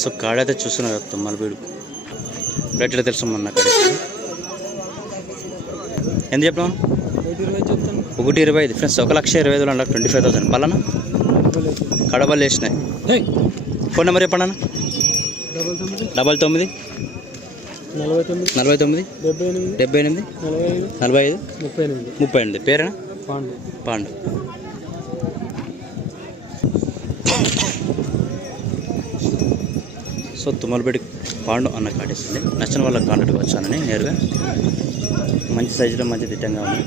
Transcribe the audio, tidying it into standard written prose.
So కాడైతే చూస్తున్నారు Tummalabeedu rate ఎట్లా తెలుసు మొన్న కాడ ఎంత చెప్పినాను 1,20,000 ఫ్రెండ్స్ 1,20,000 అంటే 25,000 పలానా కడబలు వేసినాయి. ఫోన్ నెంబర్ చెప్పండి అన్న. 99 49 78 45 38. పేరేనా? పాండు. సో తుమ్మలబేడి పాండు అన్న కాటేసింది. నచ్చిన వాళ్ళకి కాంటాక్ట్ వచ్చానని నేరుగా. మంచి సైజులో మంచి దిట్టంగా ఉంది.